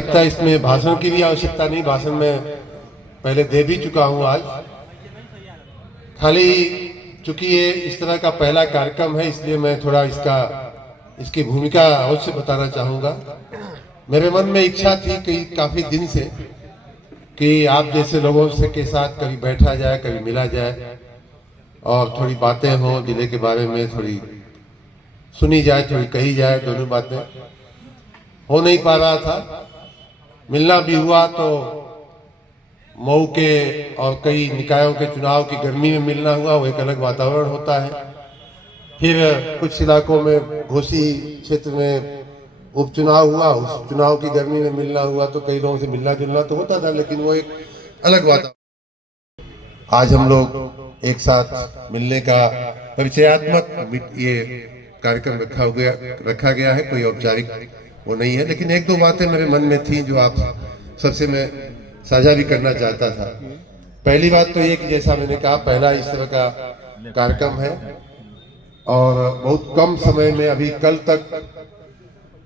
लगता है इसमें भाषण की भी आवश्यकता नहीं, भाषण में पहले दे भी चुका हूं आज। खाली चूंकि ये इस तरह का पहला कार्यक्रम है, इसलिए मैं थोड़ा इसकी भूमिका अवश्य बताना चाहूंगा। मेरे मन में इच्छा थी कि काफी दिन से कि आप जैसे लोगों से के साथ कभी बैठा जाए, कभी मिला जाए और थोड़ी बातें हों, जिले के बारे में थोड़ी सुनी जाए, थोड़ी कही जाए। दोनों बातें हो नहीं पा रहा था। मिलना भी हुआ तो मऊ के और कई निकायों के चुनाव की गर्मी में मिलना हुआ, वो एक अलग वातावरण होता है। फिर कुछ इलाकों में घोसी क्षेत्र में उपचुनाव हुआ, उस चुनाव की गर्मी में मिलना हुआ तो कई लोगों से मिलना जुलना तो होता था, लेकिन वो एक अलग वातावरण। आज हम लोग एक साथ मिलने का परिचयात्मक ये कार्यक्रम रखा गया है, कोई औपचारिक वो नहीं है, लेकिन एक दो बातें मेरे मन में थी जो आप सबसे मैं साझा भी करना चाहता था। पहली बात तो ये कि जैसा मैंने कहा, पहला इस तरह का कार्यक्रम है और बहुत कम समय में, अभी कल तक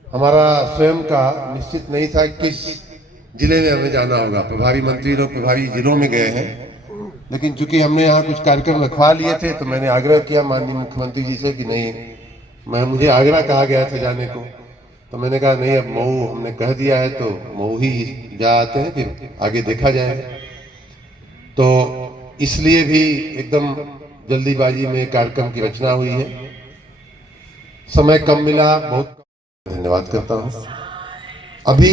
हमारा स्वयं का निश्चित नहीं था किस जिले में हमें जाना होगा। प्रभारी मंत्री लोग प्रभारी जिलों में गए हैं, लेकिन चूंकि हमने यहाँ कुछ कार्यक्रम रखवा लिए थे तो मैंने आग्रह किया माननीय मुख्यमंत्री जी से कि नहीं, मुझे आगरा कहा गया था जाने को, तो मैंने कहा नहीं, अब मऊ हमने कह दिया है तो मऊ ही जा आते हैं, फिर आगे देखा जाए। तो इसलिए भी एकदम जल्दीबाजी में कार्यक्रम की रचना हुई है। समय कम मिला, बहुत धन्यवाद करता हूँ। अभी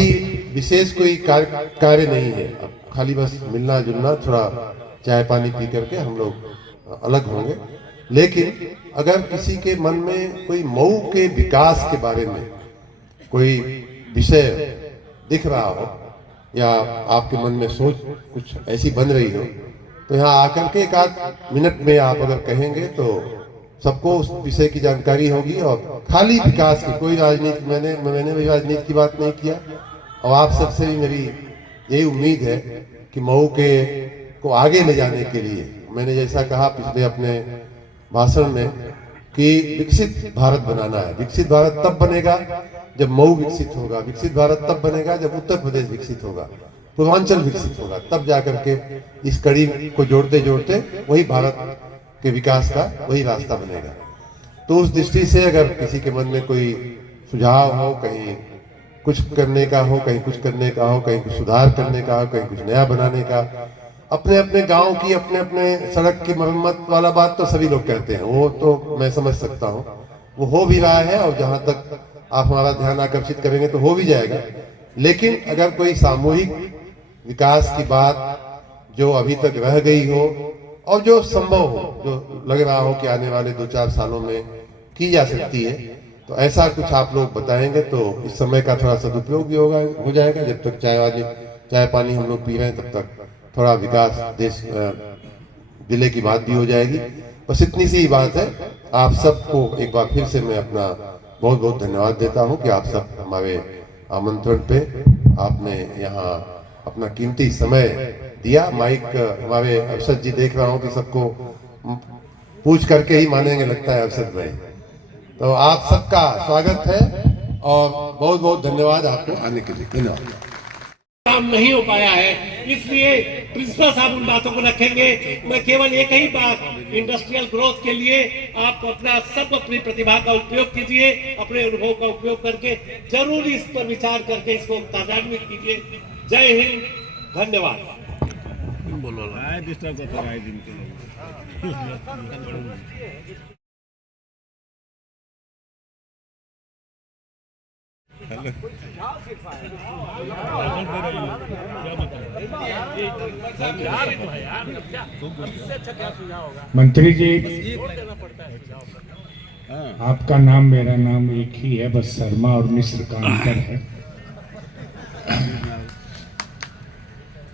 विशेष कोई कार्य नहीं है, खाली बस मिलना जुलना, थोड़ा चाय पानी पी करके हम लोग अलग होंगे। लेकिन अगर किसी के मन में कोई मऊ के विकास के बारे में कोई विषय दिख रहा हो या आपके मन में सोच कुछ ऐसी बन रही हो, तो यहाँ आकर के एक आध मिनट में आप अगर कहेंगे तो सबको उस विषय की जानकारी होगी। और खाली विकास की कोई राजनीति, मैंने भी राजनीति की बात नहीं किया और आप सबसे भी मेरी यही उम्मीद है कि मऊ को आगे ले जाने के लिए मैंने जैसा कहा पिछले अपने भाषण में कि विकसित भारत बनाना है। विकसित भारत तब बनेगा जब मऊ विकसित होगा, विकसित भारत तब बनेगा जब उत्तर प्रदेश विकसित होगा, पूर्वांचल विकसित होगा, तब जाकर के इस कड़ी को जोड़ते जोड़ते वही भारत के विकास का वही रास्ता बनेगा। तो उस दृष्टि से अगर किसी के मन में कोई सुझाव हो, कहीं कुछ करने का हो, कहीं कुछ करने का हो, कहीं कुछ सुधार करने का हो, कहीं कुछ नया बनाने का, अपने अपने गांव की अपने अपने सड़क की मरम्मत वाला बात तो सभी लोग कहते हैं, वो तो मैं समझ सकता हूँ, वो हो भी रहा है और जहां तक आप हमारा ध्यान आकर्षित करेंगे तो हो भी जाएगा। लेकिन अगर कोई सामूहिक विकास की बात जो अभी तक रह गई हो और जो संभव हो, जो लग रहा हो कि आने वाले 2-4 सालों में की जा सकती है, तो ऐसा कुछ आप लोग बताएंगे तो इस समय का थोड़ा सदुपयोग भी हो जाएगा। जब तक चाय पानी हम लोग पी रहे हैं तब तक थोड़ा विकास देश जिले की बात भी हो जाएगी। बस इतनी सी ही बात है। आप सबको एक बार फिर से मैं अपना बहुत बहुत धन्यवाद देता हूं कि आप सब हमारे आमंत्रण पे आपने यहाँ अपना कीमती समय दिया। माइक हमारे अरशद जी, देख रहा हूं कि सबको पूछ करके ही मानेंगे लगता है अरशद भाई। तो आप सबका स्वागत है और बहुत बहुत धन्यवाद आपको आने के लिए। धन्यवाद। काम नहीं हो पाया है, इसलिए प्रिंसिपल साहब उन बातों को रखेंगे। मैं केवल एक ही बात, इंडस्ट्रियल ग्रोथ के लिए आप अपनी प्रतिभा का उपयोग कीजिए, अपने अनुभव का उपयोग करके जरूर इस पर विचार करके इसको कार्यान्वित कीजिए। जय हिंद, धन्यवाद। मंत्री जी, आपका नाम मेरा नाम एक ही है, बस शर्मा और मिश्र का अंतर है।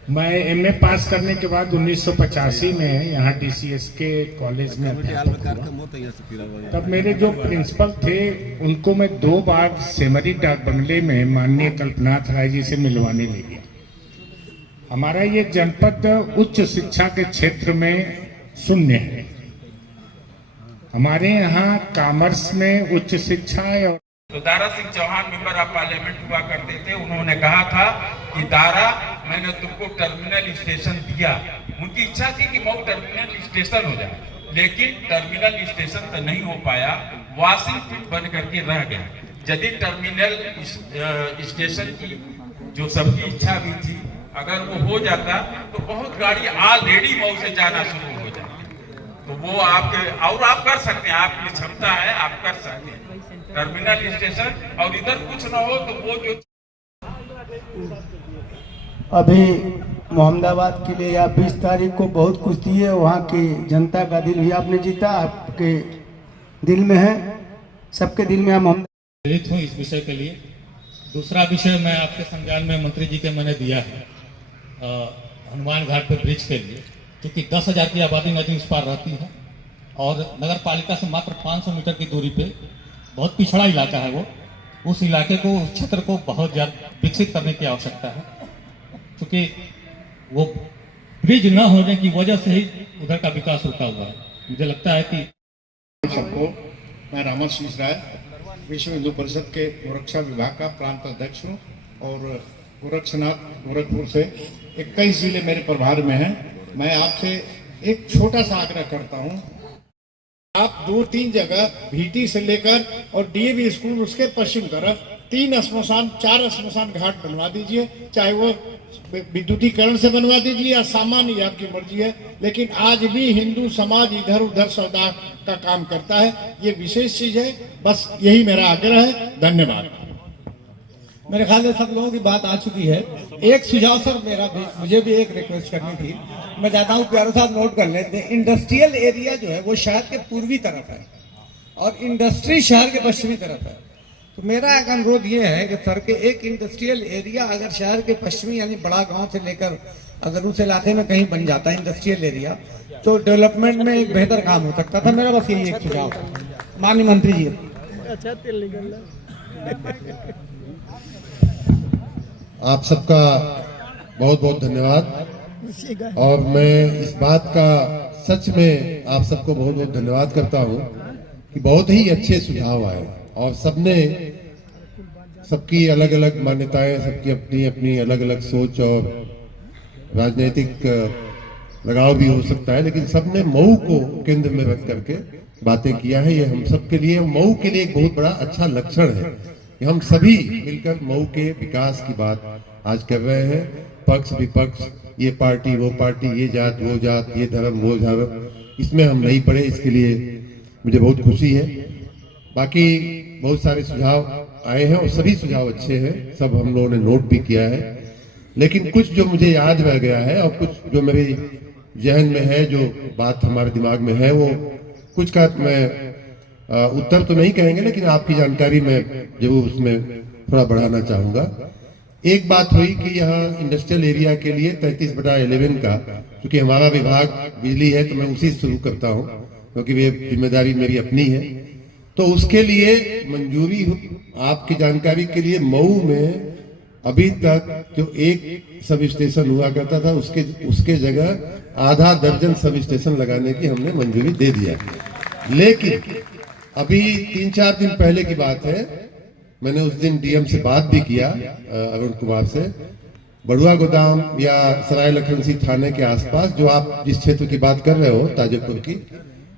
मैं एमए पास करने के बाद 1985 में यहाँ टीसीएस के कॉलेज में अध्यापक हुआ। तब मेरे जो प्रिंसिपल थे उनको मैं 2 बार सेमरी डाक बंगले में माननीय कल्पनाथ राय जी से मिलवाने ले गया। हमारा ये जनपद उच्च शिक्षा के क्षेत्र में शून्य है। हमारे यहाँ कॉमर्स में उच्च शिक्षा है और तो Dara Singh Chauhan member of parliament हुआ करते थे, उन्होंने कहा था कि दारा मैंने तुमको टर्मिनल स्टेशन दिया। उनकी इच्छा थी कि मऊ टर्मिनल स्टेशन हो जाए, लेकिन टर्मिनल स्टेशन तो नहीं हो पाया, वॉशिंग पिट बन करके रह गया। यदि टर्मिनल स्टेशन की जो सबकी इच्छा भी थी, अगर वो हो जाता तो बहुत गाड़ी ऑलरेडी मऊ से जाना शुरू हो जाती। तो वो आपके और आप कर सकते हैं, आपकी क्षमता है, आप कर सकते हैं टर्मिनल स्टेशन, और इधर कुछ ना हो तो वो जो अभी मोहम्मदाबाद के लिए या 20 तारीख को बहुत कुछ दिए, वहाँ की जनता का दिल भी आपने जीता, आपके दिल में है, सबके दिल में। हम प्रेरित हूँ इस विषय के लिए। दूसरा विषय मैं आपके संज्ञान में मंत्री जी के मैंने दिया है हनुमान घाट पे ब्रिज के लिए, क्योंकि 10,000 की आबादी नदी उस पार रहती है और नगर पालिका से मात्र 500 मीटर की दूरी पे बहुत पिछड़ा इलाका है वो, उस इलाके को, उस क्षेत्र को बहुत ज़्यादा विकसित करने की आवश्यकता है, क्योंकि वो ब्रिज न होने की वजह से ही उधर का विकास रुका हुआ है। मुझे लगता है कि सबको मैं रामन सिंह राय विश्व हिंदू परिषद के गोरक्षा विभाग का प्रांत अध्यक्ष हूँ और गोरक्षनाथ गोरखपुर से 21 जिले मेरे प्रभार में हैं। मैं आपसे एक छोटा सा आग्रह करता हूँ, आप 2-3 जगह भीटी से लेकर और डीएवी स्कूल उसके पश्चिम तरफ 3 श्मशान 4 श्मशान घाट बनवा दीजिए, चाहे वो विद्युतीकरण से बनवा दीजिए या सामान्य, आपकी मर्जी है। लेकिन आज भी हिंदू समाज इधर उधर सौदा का काम करता है, ये विशेष चीज है। बस यही मेरा आग्रह है। धन्यवाद। मेरे ख्याल से सब लोगों की बात आ चुकी है। एक सुझाव सर मेरा भी, मुझे भी एक रिक्वेस्ट करनी थी, मैं चाहता हूँ प्यारो साहब नोट कर लेते हैं। इंडस्ट्रियल एरिया जो है वो शहर के पूर्वी तरफ है और इंडस्ट्री शहर के पश्चिमी तरफ है। तो मेरा एक अनुरोध ये है कि सर के एक इंडस्ट्रियल एरिया अगर शहर के पश्चिमी यानी बड़ा गांव से लेकर अगर उस इलाके में कहीं बन जाता है इंडस्ट्रियल एरिया, तो डेवलपमेंट में एक बेहतर काम हो सकता था। मेरा बस यही एक सुझाव है माननीय मंत्री जी। आप सबका बहुत बहुत धन्यवाद, और मैं इस बात का सच में आप सबको बहुत बहुत धन्यवाद करता हूं कि बहुत ही अच्छे सुझाव आए और सबने, सबकी अलग अलग मान्यताएं, सबकी अपनी अपनी अलग अलग सोच और राजनीतिक लगाव भी हो सकता है, लेकिन सबने मऊ को केंद्र में रख करके बातें किया है। ये हम सबके लिए, मऊ के लिए एक बहुत बड़ा अच्छा लक्षण है कि हम सभी मिलकर मऊ के विकास की बात आज कर रहे हैं। पक्ष विपक्ष, ये पार्टी वो पार्टी, ये जात वो जात, ये धर्म वो धर्म, इसमें हम नहीं पड़े, इसके लिए मुझे बहुत खुशी है। बाकी बहुत सारे सुझाव आए हैं और सभी सुझाव अच्छे हैं, सब हम लोगों ने नोट भी किया है, लेकिन कुछ जो मुझे याद रह गया है और कुछ जो मेरे जहन में है, जो बात हमारे दिमाग में है, वो कुछ का मैं उत्तर तो नहीं कहेंगे, लेकिन आपकी जानकारी में जरूर उसमें थोड़ा बढ़ाना चाहूंगा। एक बात हुई कि यहाँ इंडस्ट्रियल एरिया के लिए 33/11 का, क्योंकि हमारा विभाग बिजली है तो मैं उसी से शुरू करता हूँ, क्योंकि ये जिम्मेदारी मेरी अपनी है। तो उसके लिए मंजूरी, आपकी जानकारी के लिए, मऊ में अभी तक जो एक सब स्टेशन हुआ करता था, उसके जगह आधा दर्जन सब स्टेशन लगाने की हमने मंजूरी दे दिया। लेकिन अभी 3-4 दिन पहले की बात है, मैंने उस दिन डीएम से बात भी किया, अरुण कुमार से, बड़ुआ गोदाम या सराय लखनसी थाने के आसपास, जो आप जिस क्षेत्र की बात कर रहे हो ताजपुर की,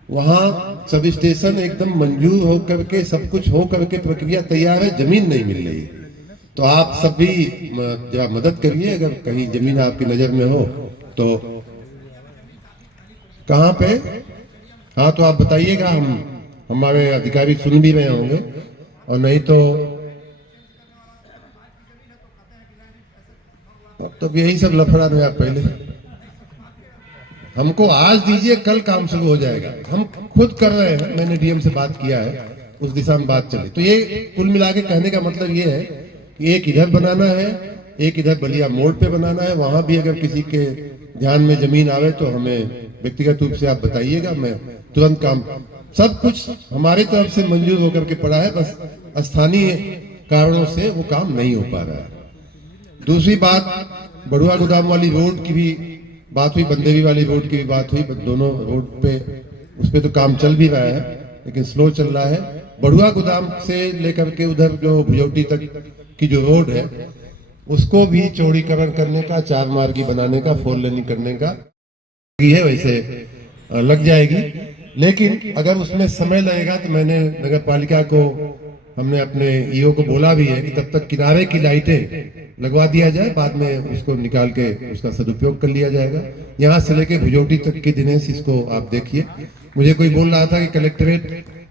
वहां सब स्टेशन एकदम मंजूर हो करके, सब कुछ हो करके प्रक्रिया तैयार है, जमीन नहीं मिल रही। तो आप सब भी जरा मदद करिए, अगर कहीं जमीन आपकी नजर में हो तो। कहाँ पे? हाँ, तो आप बताइएगा, हमारे अधिकारी सुन भी रहे होंगे, और नहीं तो अब तो यही सब लफड़ा में आप पहले हमको आज दीजिए, कल काम शुरू हो जाएगा। हम खुद कर रहे हैं, मैंने डीएम से बात किया है, उस दिशा में बात चली। तो ये कुल मिला के कहने का मतलब ये है कि एक इधर बनाना है, एक इधर बलिया मोड़ पे बनाना है। वहां भी अगर किसी के ध्यान में जमीन आवे तो हमें व्यक्तिगत रूप से आप बताइएगा, मैं तुरंत काम, सब कुछ हमारी तरफ से मंजूर होकर के पड़ा है, बस स्थानीय कारणों से वो काम नहीं हो पा रहा है। दूसरी बात, बड़ुआ गोदाम वाली रोड की भी बात हुई, बंदेवी वाली रोड की भी बात हुई। दोनों रोड पे, उस पे तो काम चल भी रहा है, लेकिन स्लो चल रहा है। बड़ुआ गोदाम से लेकर के उधर जो भुजौटी तक की जो रोड है उसको भी चौड़ीकरण करने का, 4 मार्गी बनाने का, 4 लेनिंग करने का है, वैसे लग जाएगी। लेकिन अगर उसमें समय लगेगा तो मैंने नगर पालिका को, हमने अपने ईओ को बोला भी है कि तब तक किनारे की लाइटें लगवा दिया जाए, बाद में उसको निकाल के उसका सदुपयोग कर लिया जाएगा। यहाँ से लेके भुजौटी तक की दिनेश, इसको आप देखिए। मुझे कोई बोल रहा था कि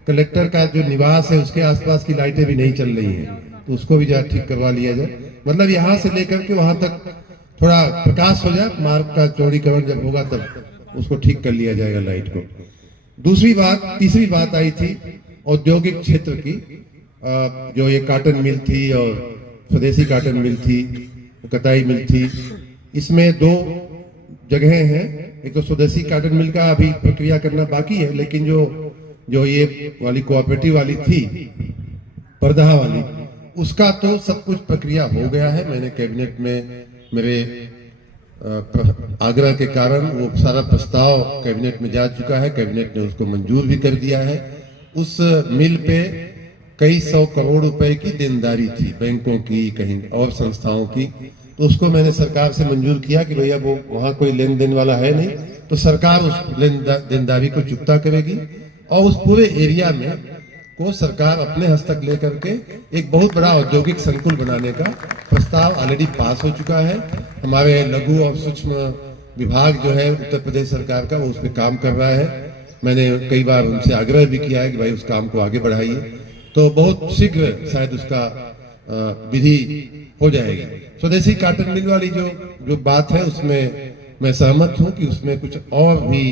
कलेक्टर का जो निवास है उसके आसपास की लाइटें भी नहीं चल रही हैं, तो उसको भी जरा ठीक करवा लिया जाए। मतलब यहाँ से लेकर के वहां तक थोड़ा प्रकाश हो जाए, मार्ग का चौड़ीकरण जब होगा तब उसको ठीक कर लिया जाएगा लाइट को। तीसरी बात आई थी औद्योगिक क्षेत्र की। जो ये कॉटन मिल थी और स्वदेशी कॉटन मिल थी, कताई मिल थी, इसमें 2 जगह हैं। एक तो स्वदेशी कॉटन मिल का अभी प्रक्रिया करना बाकी है, लेकिन जो ये वाली कोऑपरेटिव वाली थी, परदहा वाली, उसका तो सब कुछ प्रक्रिया हो गया है। मैंने कैबिनेट में मेरे आग्रह के कारण वो सारा प्रस्ताव कैबिनेट में जा चुका है, कैबिनेट ने उसको मंजूर भी कर दिया है। उस मिल पे कई 100 करोड़ रुपए की देनदारी थी, बैंकों की, कहीं और संस्थाओं की, तो उसको मैंने सरकार से मंजूर किया कि भैया वो वहां कोई लेन देन वाला है नहीं, तो सरकार उस देनदारी को चुकता करेगी और उस पूरे एरिया में को सरकार अपने हस्तक लेकर के एक बहुत बड़ा औद्योगिक संकुल बनाने का प्रस्ताव ऑलरेडी पास हो चुका है। हमारे लघु और सूक्ष्म विभाग जो है उत्तर प्रदेश सरकार का, वो उस पर काम कर रहा है। मैंने कई बार उनसे आग्रह भी किया है कि भाई उस काम को आगे बढ़ाइए, तो बहुत शीघ्र शायद उसका विधि हो जाएगी। स्वदेशी कॉटन मिल वाली जो बात है उसमें मैं सहमत हूं कि उसमें कुछ और भी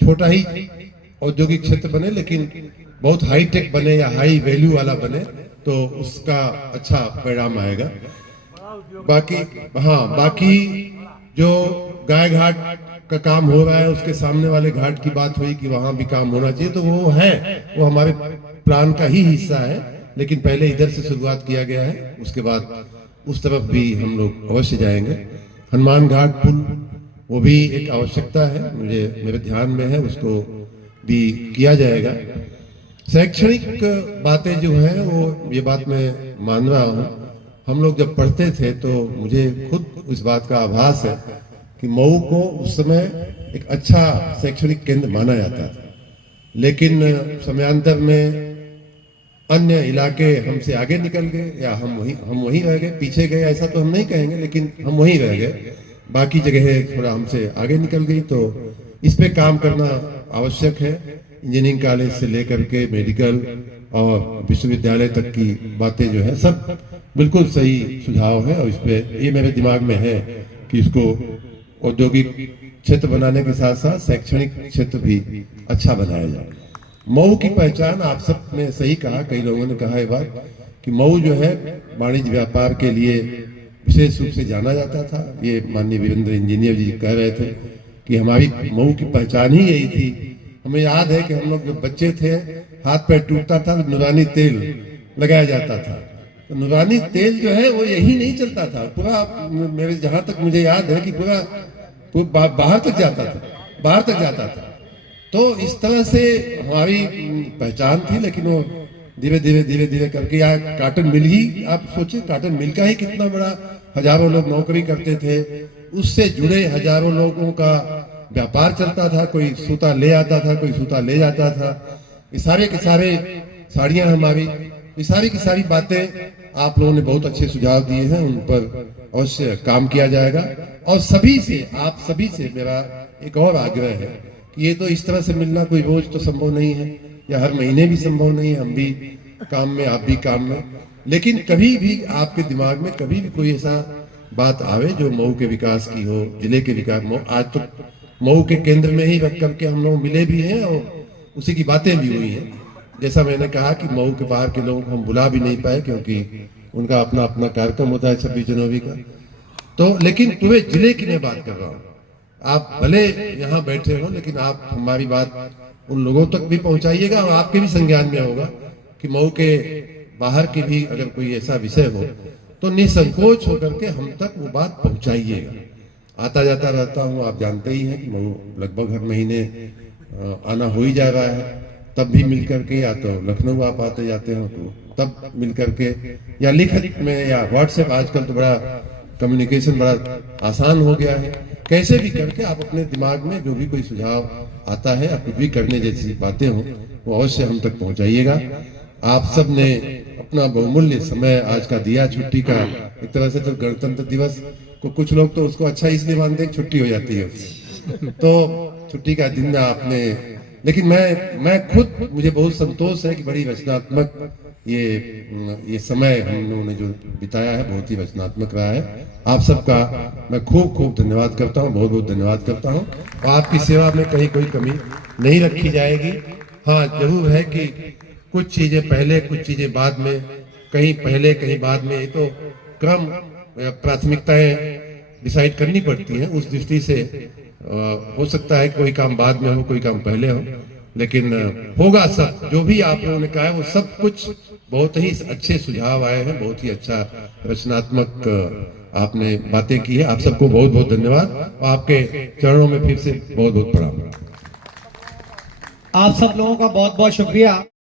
छोटा ही औद्योगिक क्षेत्र बने, लेकिन बहुत हाई टेक बने या हाई वैल्यू वाला बने तो उसका अच्छा परिणाम आएगा। बाकी जो गाय घाट का काम हो रहा है, उसके सामने वाले घाट की बात हुई कि वहां भी काम होना चाहिए, तो वो है, वो हमारे प्लान का ही हिस्सा है, लेकिन पहले इधर से शुरुआत किया गया है, उसके बाद उस तरफ भी हम लोग अवश्य जाएंगे। हनुमान घाट पुल, वो भी एक आवश्यकता है, मेरे ध्यान में है, उसको भी किया जाएगा। शैक्षणिक बातें जो है वो, ये बात मैं मान रहा हूँ, हम लोग जब पढ़ते थे तो मुझे खुद इस बात का आभास है कि मऊ को उस समय एक अच्छा शैक्षणिक केंद्र माना जाता था, लेकिन समयांतर में अन्य इलाके हमसे आगे निकल गए या हम वहीं रह गए, पीछे गए ऐसा तो हम नहीं कहेंगे, लेकिन हम वहीं रह गए, बाकी जगह थोड़ा हमसे आगे निकल गई। तो इस पे काम करना आवश्यक है। इंजीनियरिंग कॉलेज से लेकर के मेडिकल और विश्वविद्यालय तक की बातें जो है सब बिल्कुल सही सुझाव है, और इस पे ये मेरे दिमाग में है कि इसको औद्योगिक क्षेत्र बनाने के साथ साथ शैक्षणिक क्षेत्र भी अच्छा बनाया जाए। मऊ की पहचान आप सब ने सही कहा, कई लोगों ने कहा ये बात कि मऊ जो है वाणिज्य व्यापार के लिए विशेष रूप से जाना जाता था। ये माननीय वीरेंद्र इंजीनियर जी कह रहे थे कि हमारी मऊ की पहचान ही यही थी। हमें याद है कि हम लोग जब बच्चे थे, हाथ पैर टूटता था तो नूरानी तेल लगाया जाता था, तो नूरानी तेल जो है वो यही नहीं चलता था पूरा, मेरे जहां तक मुझे याद है कि पूरा बाहर तक जाता था। तो इस तरह से हमारी पहचान थी, लेकिन वो धीरे धीरे करके यार कॉटन मिल ही, आप सोचिए कॉटन मिल का ही कितना बड़ा, हजारों लोग नौकरी करते थे, उससे जुड़े हजारों लोगों का व्यापार चलता था, कोई सूता ले आता था, कोई सूता ले जाता था। ये सारे के सारे साड़ियां हमारी, ये सारी की सारी बातें आप लोगों ने बहुत अच्छे सुझाव दिए हैं, उन पर अवश्य काम किया जाएगा। और सभी से, आप सभी से मेरा एक और आग्रह है कि ये तो इस तरह से मिलना कोई रोज तो संभव नहीं है, या हर महीने भी संभव नहीं है, हम भी काम में, आप भी काम में, लेकिन कभी भी आपके दिमाग में कभी भी कोई ऐसा बात आवे जो मऊ के विकास की हो, जिले के विकास, आज तो मऊ के केंद्र में ही रख करके हम लोग मिले भी हैं और उसी की बातें भी हुई हैं। जैसा मैंने कहा कि मऊ के बाहर के लोगों को हम बुला भी नहीं पाए क्योंकि उनका अपना अपना कार्यक्रम होता है 26 जनवरी का। तो लेकिन पूरे जिले की मैं बात कर रहा हूँ, आप भले यहाँ बैठे हो लेकिन आप हमारी बात उन लोगों तक भी पहुंचाइएगा, और आपके भी संज्ञान में होगा कि मऊ के बाहर की भी अगर कोई ऐसा विषय हो तो निसंकोच होकर के हम तक वो बात पहुंचाइएगा। आता जाता रहता हूँ, आप जानते ही हैं कि मऊ लगभग हर महीने आना हो ही जा रहा है। तब भी मिल करके, या तो लखनऊ आप आते जाते हो तो तब मिल करके, या लिखित में या व्हाट्सएप, आजकल तो बड़ा कम्युनिकेशन बड़ा आसान हो गया है। कैसे भी करके आप अपने दिमाग में जो भी कोई सुझाव आता है या कुछ भी करने जैसी बातें हो वो अवश्य हम तक पहुंचाइएगा। आप सब ने अपना बहुमूल्य समय आज का दिया छुट्टी का। एक तरह से तो गणतंत्र दिवस को कुछ लोग तो उसको अच्छा इसलिए मानते हैं छुट्टी हो जाती है तो छुट्टी का दिन आपने, लेकिन मैं खुद, मुझे बहुत संतोष है कि बड़ी रचनात्मक ये समय हम लोगों ने जो बिताया है बहुत ही रचनात्मक रहा है। आप सबका मैं खूब खूब धन्यवाद करता हूँ, बहुत बहुत धन्यवाद करता हूँ। और आपकी सेवा में कहीं कोई कमी नहीं रखी जाएगी। हाँ, जरूर है कि कुछ चीजें पहले कुछ चीजें बाद में, कहीं पहले कहीं बाद में, ये तो क्रम प्राथमिकताएं डिसाइड करनी पड़ती हैं। उस दृष्टि से हो सकता है कोई काम बाद में हो, कोई काम पहले हो, लेकिन होगा सब। जो भी आप लोगों ने कहा है वो सब कुछ बहुत ही अच्छे सुझाव आए हैं, बहुत ही अच्छा रचनात्मक आपने बातें की है। आप सबको बहुत बहुत धन्यवाद और आपके चरणों में फिर से बहुत बहुत प्रणाम। आप सब लोगों का बहुत बहुत शुक्रिया।